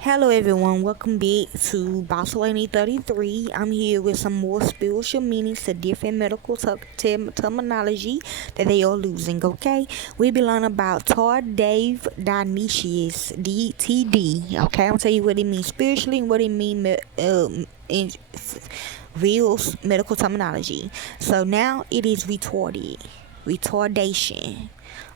Hello everyone, welcome back to Boss 33. I'm here with some more spiritual meanings to different medical terminology that they are losing, okay? We be learning about Tardive Dyskinesia, DTD, okay? I'm gonna tell you what it means spiritually and what it means in real medical terminology. So now it is retardation.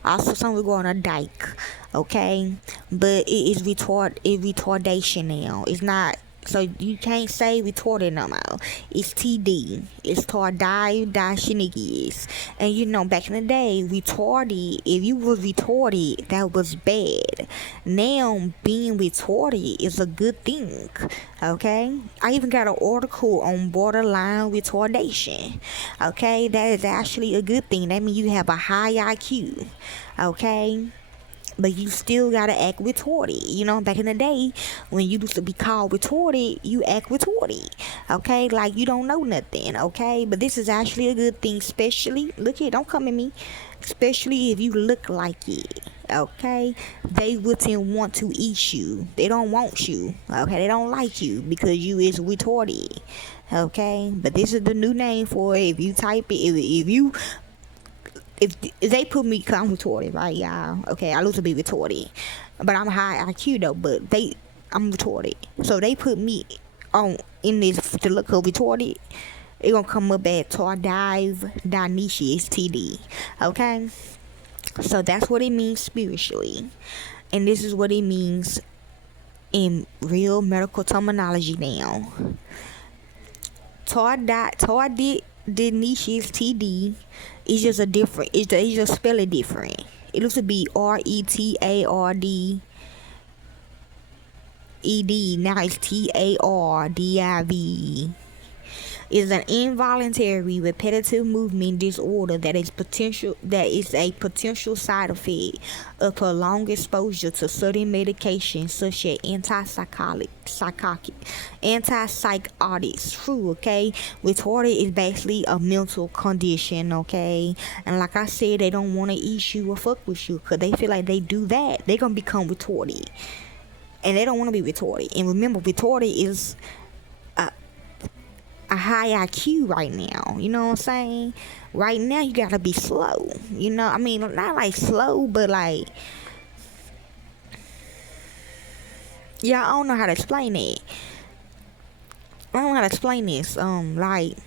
Also, some we go on a dike, okay? But it is retardation now. It's not, so you can't say retarded no more. It's TD. It's Tardive Dyskinesia. And back in the day, retarded, if you was retarded, that was bad. Now, being retarded is a good thing, okay? I even got an article on borderline retardation, okay? That is actually a good thing. That means you have a high IQ, okay? But you still gotta act retarded. Back in the day, when you used to be called retarded, you act retarded. Okay, like you don't know nothing. Okay, but this is actually a good thing, especially look here, don't come at me. Especially if you look like it. Okay, they wouldn't want to eat you. They don't want you. Okay, they don't like you because you is retarded. Okay, but this is the new name for it. If you type it, if you if they put me, cause I'm retarded, right, y'all? Okay, I lose to be retarded, but I'm high IQ though. But I'm retarded, so they put me on in this to look up retarded. It gonna come up at Tardive Dyskinesia TD. Okay, so that's what it means spiritually, and this is what it means in real medical terminology now. Tardive Dyskinesia TD is just a different. It's just spell it different. It looks to be RETARDED. Now it's TARDIV. Is an involuntary repetitive movement disorder that is a potential side effect of prolonged exposure to certain medications such as antipsychotics. True, okay? Retarded is basically a mental condition, okay? And like I said, they don't want to eat you or fuck with you because they feel like they do that, they're gonna become retarded, and they don't want to be retarded. And remember, retarded is a high IQ right now. You know what I'm saying? Right now, you gotta be slow. I mean, not like slow, but like, yeah, I don't know how to explain it. I don't know how to explain this. Like,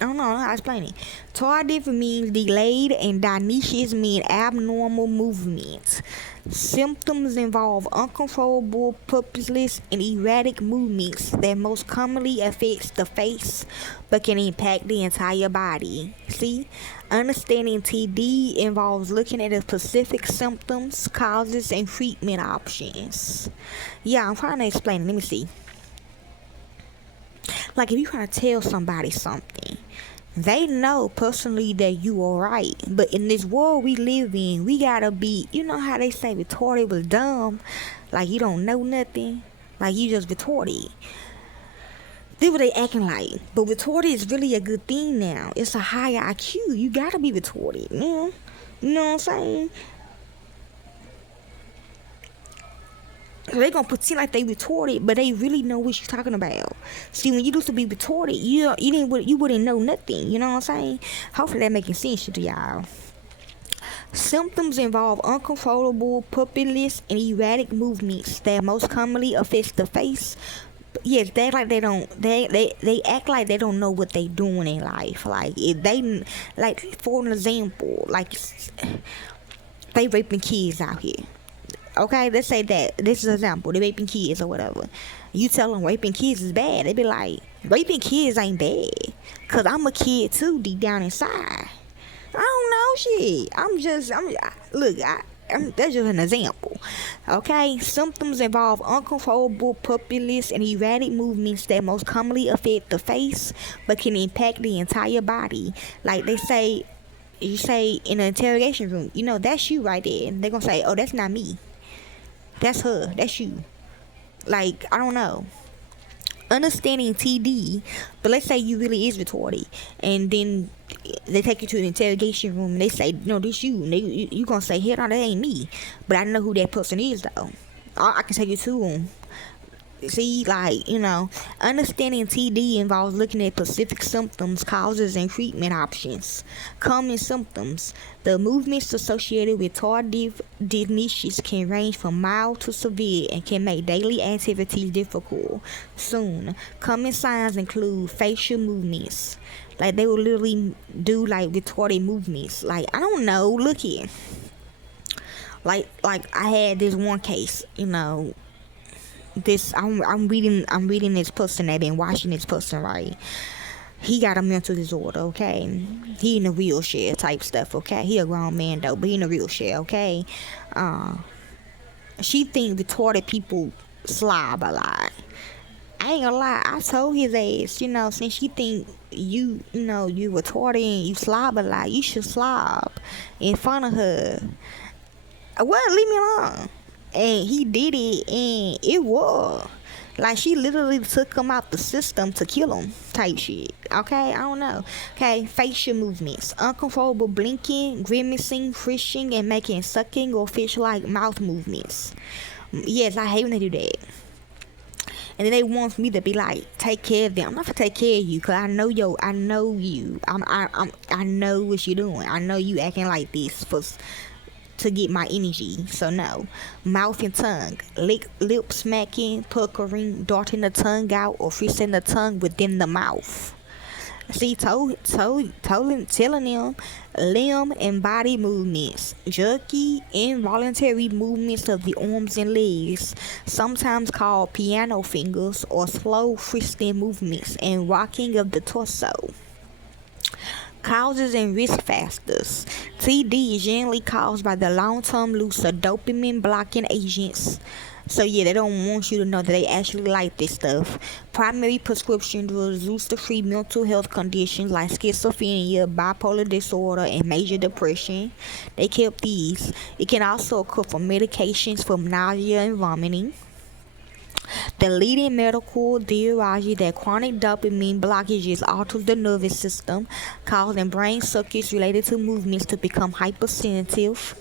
I don't know how to explain it. Tardive means delayed, and Dyskinesia means abnormal movements. Symptoms involve uncontrollable, purposeless, and erratic movements that most commonly affects the face, but can impact the entire body. See, understanding TD involves looking at the specific symptoms, causes, and treatment options. Yeah, I'm trying to explain it. Let me see. Like if you try to tell somebody something, they know personally that you are right. But in this world we live in, we gotta be, you know how they say retarded was dumb? Like you don't know nothing. Like you just retarded. This what they acting like. But retarded is really a good thing now. It's a higher IQ. You gotta be retarded. You know what I'm saying? So they gonna pretend like they retarded, but they really know what you're talking about. See, when you used to be retarded, you wouldn't know nothing. You know what I'm saying? Hopefully that making sense to y'all. Symptoms involve uncontrollable, purposeless, and erratic movements that most commonly affect the face. Yes, they like they don't. They act like they don't know what they doing in life. Like if they, like for an example, like they raping kids out here. Okay, let's say that this is an example. They're raping kids or whatever. You tell them raping kids is bad. They be like, raping kids ain't bad. Cause I'm a kid too, deep down inside. I don't know shit. That's just an example. Okay, symptoms involve uncontrollable, purposeless, and erratic movements that most commonly affect the face, but can impact the entire body. Like they say, you say in an interrogation room, that's you right there, and they're gonna say, oh, that's not me. That's her. That's you. Like, I don't know. understanding TD, but let's say you really is retarded, and then they take you to an interrogation room and they say, no, this you. And you gonna say, hell no, that ain't me. But I know who that person is though. I can take you to them. See, like, understanding TD involves looking at specific symptoms, causes, and treatment options. Common symptoms. The movements associated with tardive dyskinesia can range from mild to severe and can make daily activities difficult. Soon. Common signs include facial movements. Like, they will literally do, like, retarded movements. Like, I don't know, look here. Like I had this one case, I'm reading this person. I've been watching this person, right? He got a mental disorder, okay? He in a wheelchair type stuff, okay? He a grown man though, but he in a wheelchair, okay? She think retarded people slob a lot. I ain't gonna lie, I told his ass, since she think you retarded and you slob a lot, you should slob in front of her. What? Leave me alone. And he did it, and it was like she literally took him out the system to kill him type shit. Okay, I don't know. Okay, facial movements, uncontrollable blinking, grimacing, frisching, and making sucking or fish-like mouth movements. Yes, I hate when they do that. And then they want me to be like, take care of them. I'm not gonna take care of you, cause I know you. I know what you're doing. I know you acting like this to get my energy. So no. Mouth and tongue. Lip smacking, puckering, darting the tongue out, or freezing the tongue within the mouth. See, telling them limb and body movements, jerky, involuntary movements of the arms and legs, sometimes called piano fingers, or slow twisting movements and rocking of the torso. Causes and risk factors. TD is generally caused by the long-term use of dopamine blocking agents. So yeah, they don't want you to know that they actually like this stuff. Primary prescription drugs used to treat mental health conditions like schizophrenia, bipolar disorder, and major depression. They kept these. It can also occur from medications for nausea and vomiting. The leading medical theory that chronic dopamine blockages alter the nervous system, causing brain circuits related to movements to become hypersensitive.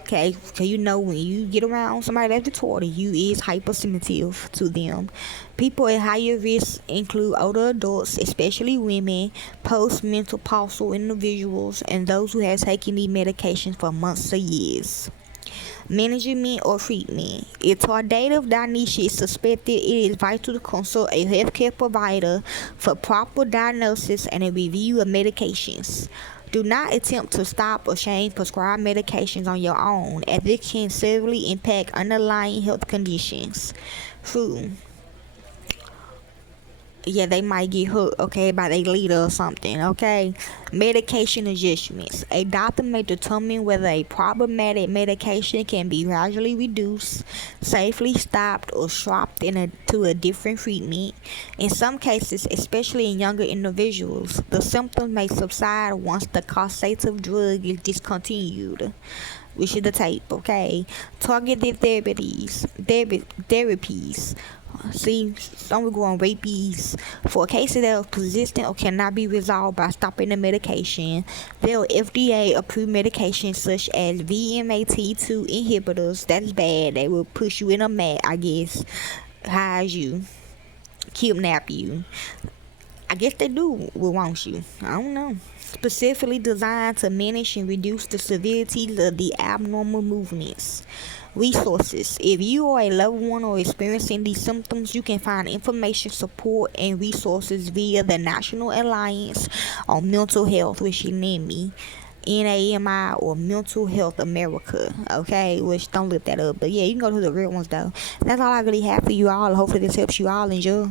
Okay, so when you get around somebody that's retarded, you is hypersensitive to them. People at higher risk include older adults, especially women, post-menopausal individuals, and those who have taken these medications for months or years. Management or treatment. If tardive dyskinesia is suspected, it is vital to consult a healthcare provider for proper diagnosis and a review of medications. Do not attempt to stop or change prescribed medications on your own, as it can severely impact underlying health conditions. Food. Yeah, they might get hooked, okay, by their leader or something, okay? Medication adjustments. A doctor may determine whether a problematic medication can be gradually reduced, safely stopped, or swapped to a different treatment. In some cases, especially in younger individuals, the symptoms may subside once the causative drug is discontinued. Which is the tape, okay? Targeted therapies. See, some will go on rapies. For cases that are persistent or cannot be resolved by stopping the medication, there are FDA approved medications such as VMAT2 inhibitors. That's bad. They will push you in a mat, I guess, hide you, kidnap you. I guess they do will want you. I don't know. Specifically designed to manage and reduce the severity of the abnormal movements. Resources. If you are a loved one or experiencing these symptoms, you can find information, support, and resources via the National Alliance on Mental Health, which is NAMI, NAMI, or Mental Health America, okay? Which, don't look that up. But yeah, you can go to the real ones, though. That's all I really have for you all. Hopefully this helps you all. Enjoy.